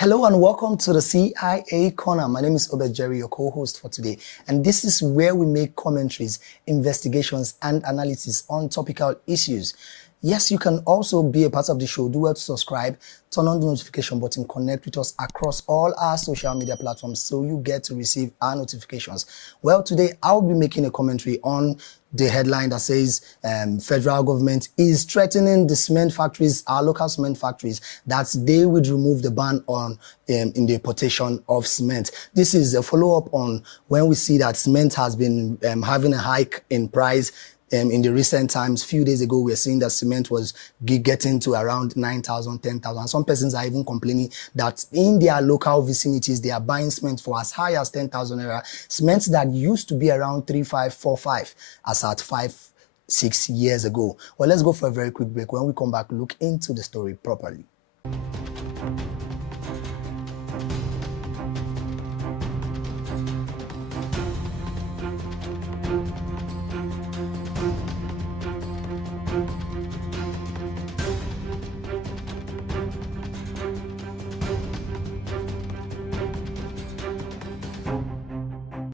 Hello and welcome to the CIA Corner. My name is Obed Jerry, your co-host for today. And this is where we make commentaries, investigations, and analysis on topical issues. Yes, you can also be a part of the show. Do well to subscribe, turn on the notification button, connect with us across all our social media platforms so you get to receive our notifications. Well, today I'll be making a commentary on the headline that says federal government is threatening the cement factories, our local cement factories, that they would remove the ban on in the importation of cement. This is a follow-up on when we see that cement has been having a hike in price. In the recent times, few days ago, we were seeing that cement was getting to around 9,000, 10,000. Some persons are even complaining that in their local vicinities, they are buying cement for as high as 10,000 naira. Cement that used to be around 3,500, 4,500 as at 5-6 years ago. Well, let's go for a very quick break. When we come back, look into the story properly.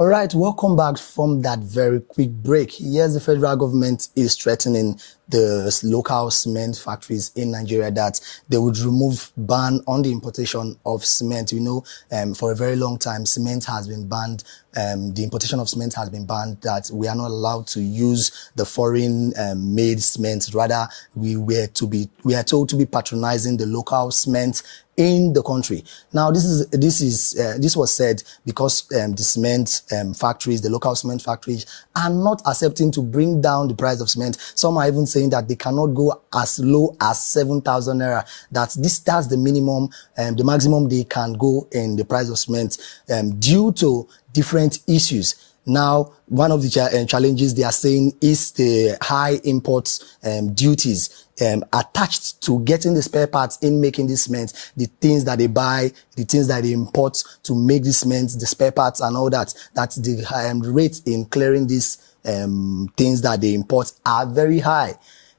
All right, welcome back from that very quick break. Yes, the federal government is threatening the local cement factories in Nigeria that they would remove ban on the importation of cement. You know, for a very long time, cement has been banned. The importation of cement has been banned, that we are not allowed to use the foreign made cement. Rather, we are told to be patronizing the local cement in the country. Now, this was said because the cement factories, the local cement factories, are not accepting to bring down the price of cement. Some are even saying that they cannot go as low as 7,000 naira. That's the minimum, the maximum they can go in the price of cement due to different issues. Now, one of the challenges they are saying is the high import duties attached to getting the spare parts in making this cement, the things that they buy, the things that they import to make this cement, the spare parts and all that. That's the rate in clearing these things that they import are very high.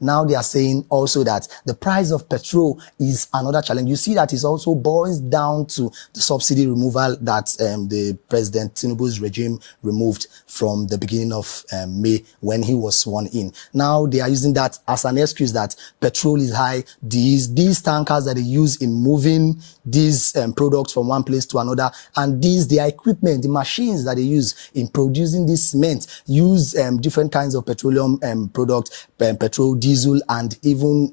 Now they are saying also that the price of petrol is another challenge. You see that it also boils down to the subsidy removal that the President Tinubu's regime removed from the beginning of May when he was sworn in. Now they are using that as an excuse that petrol is high. These tankers that they use in moving these products from one place to another, and their equipment, the machines that they use in producing this cement, use different kinds of petroleum products, petrol, diesel, and even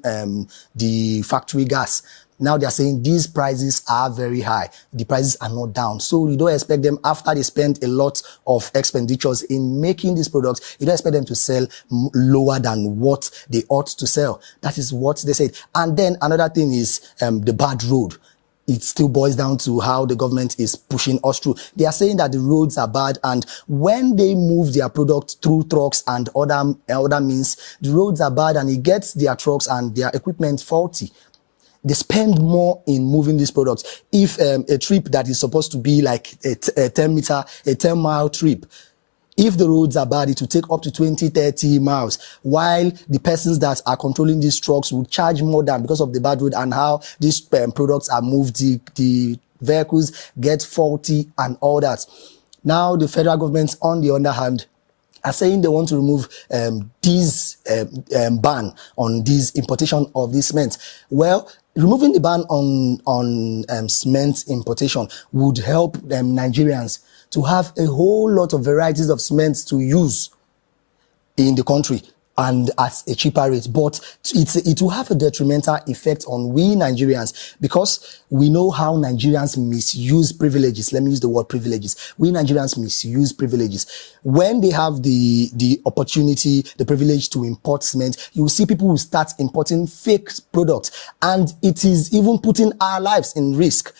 the factory gas. Now they are saying these prices are very high. The prices are not down. So you don't expect them, after they spend a lot of expenditures in making these products, you don't expect them to sell lower than what they ought to sell. That is what they said. And then another thing is the bad road. It still boils down to how the government is pushing us through. They are saying that the roads are bad, and when they move their product through trucks and other means, the roads are bad, and it gets their trucks and their equipment faulty. They spend more in moving these products. If a trip that is supposed to be like a 10-mile trip, if the roads are bad, it will take up to 20, 30 miles, while the persons that are controlling these trucks will charge more than, because of the bad road and how these products are moved, the vehicles get faulty and all that. Now, the federal government, on the other hand, are saying they want to remove this ban on this importation of this cement. Well, removing the ban on cement importation would help Nigerians to have a whole lot of varieties of cement to use in the country and at a cheaper rate. But it will have a detrimental effect on we Nigerians, because we know how Nigerians misuse privileges. Let me use the word privileges. We Nigerians misuse privileges. When they have the opportunity, the privilege to import cement, you will see people will start importing fake products, and it is even putting our lives in risk.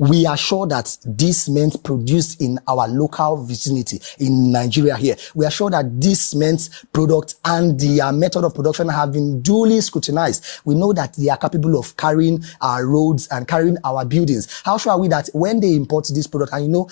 We are sure that this cement produced in our local vicinity in Nigeria here, we are sure that this cement product and their method of production have been duly scrutinized. We know that they are capable of carrying our roads and carrying our buildings. How sure are we that when they import this product, and you know,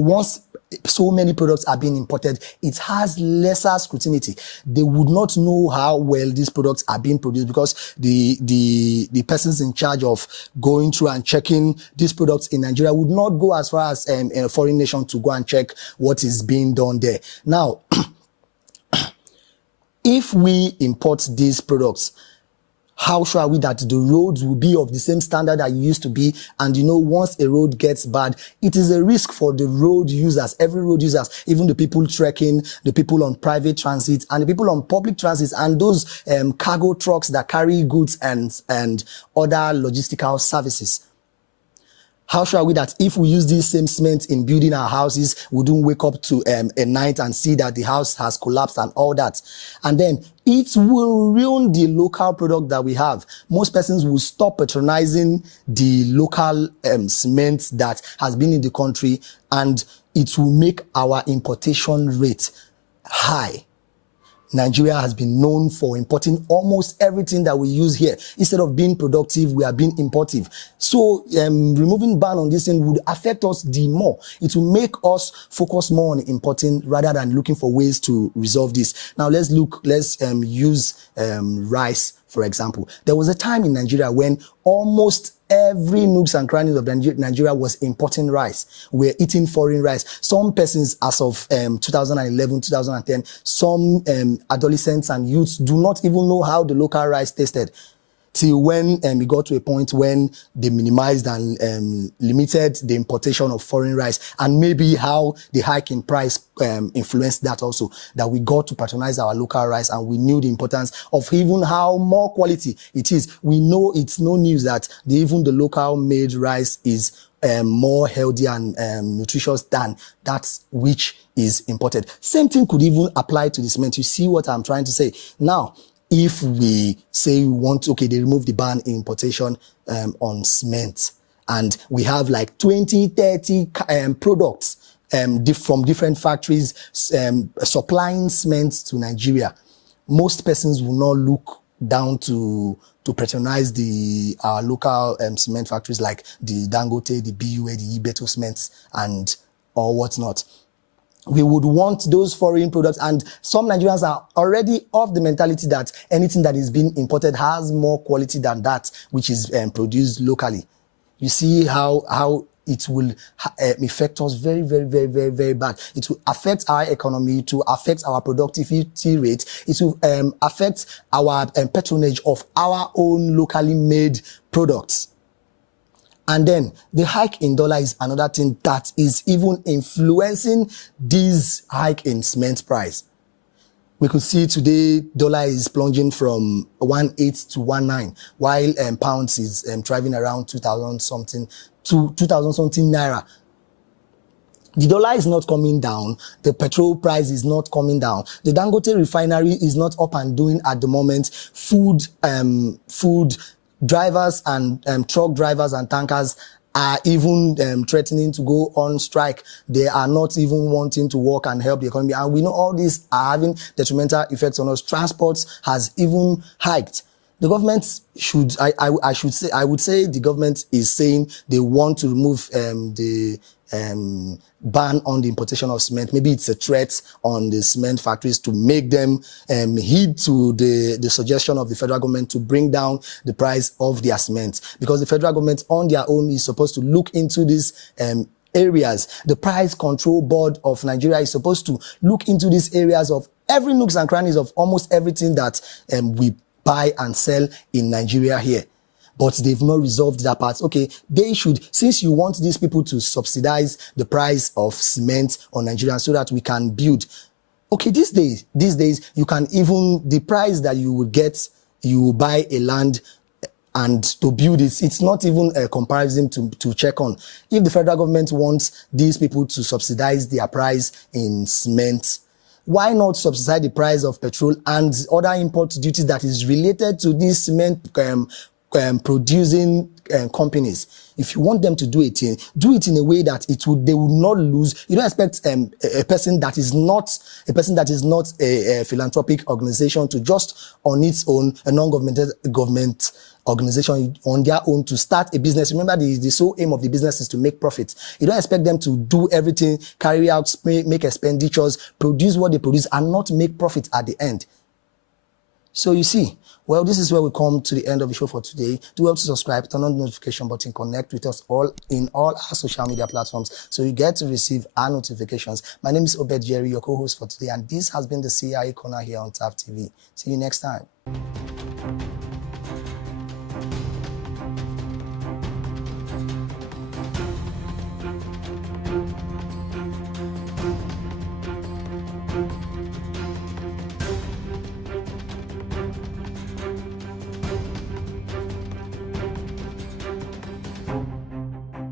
once so many products are being imported, it has lesser scrutiny. They would not know how well these products are being produced, because the persons in charge of going through and checking these products in Nigeria would not go as far as in a foreign nation to go and check what is being done there. Now, if we import these products, how sure are we that the roads will be of the same standard that it used to be? And once a road gets bad, it is a risk for the road users, every road users, even the people trekking, the people on private transit, and the people on public transit, and those cargo trucks that carry goods and other logistical services. How sure are we that if we use this same cement in building our houses, we don't wake up to a night and see that the house has collapsed and all that? And then it will ruin the local product that we have. Most persons will stop patronizing the local cement that has been in the country, and it will make our importation rate high. Nigeria has been known for importing almost everything that we use here. Instead of being productive, we are being importive. So removing ban on this thing would affect us the more. It will make us focus more on importing rather than looking for ways to resolve this. Now let's use rice, for example. There was a time in Nigeria when almost every nooks and crannies of Nigeria was importing rice. We're eating foreign rice. Some persons, as of 2011, 2010, some adolescents and youths do not even know how the local rice tasted, till when we got to a point when they minimized and limited the importation of foreign rice, and maybe how the hike in price influenced that also, that we got to patronize our local rice, and we knew the importance of even how more quality it is. We know it's no news that even the local made rice is more healthy and nutritious than that which is imported. Same thing could even apply to the cement. You see what I'm trying to say? Now, if we say we want, okay, they remove the ban in importation on cement, and we have like 20, 30 products from different factories supplying cement to Nigeria, most persons will not look down to patronize our local cement factories like the Dangote, the BUA, the Ibeto cements, and or whatnot. We would want those foreign products, and some Nigerians are already of the mentality that anything that is being imported has more quality than that which is produced locally. You see how it will affect us very, very, very, very, very bad. It will affect our economy, it will affect our productivity rate, it will affect our patronage of our own locally made products. And then the hike in dollar is another thing that is even influencing this hike in cement price. We could see today dollar is plunging from 1.8 to 1.9, while pounds is driving around 2,000 something to 2,000 something naira. The dollar is not coming down. The petrol price is not coming down. The Dangote refinery is not up and doing at the moment. Food drivers and truck drivers and tankers are even threatening to go on strike. They are not even wanting to work and help the economy. And we know all these are having detrimental effects on us. Transport has even hiked. The government should, I would say the government is saying they want to remove the ban on the importation of cement. Maybe it's a threat on the cement factories to make them heed to the suggestion of the federal government to bring down the price of their cement, because the federal government on their own is supposed to look into these areas. The Price Control Board of Nigeria is supposed to look into these areas of every nooks and crannies of almost everything that we buy and sell in Nigeria here. But they've not resolved that part. Okay, they should, since you want these people to subsidize the price of cement on Nigeria so that we can build. Okay, these days, you can even, the price that you would get, you will buy a land and to build it, it's not even a comparison to check on. If the federal government wants these people to subsidize their price in cement, why not subsidize the price of petrol and other import duties that is related to these cement producing companies? If you want them to do it in a way that they will not lose. You don't expect a person that is not a philanthropic organization to just on its own, a non-government organization on their own to start a business. Remember, the sole aim of the business is to make profit. You don't expect them to do everything, carry out, make expenditures, produce what they produce, and not make profit at the end. So you see, well, this is where we come to the end of the show for today. Do well to subscribe, turn on the notification button, connect with us all in all our social media platforms so you get to receive our notifications. My name is Obed Jerry, your co-host for today, and this has been the CIA Corner here on TAF TV. See you next time.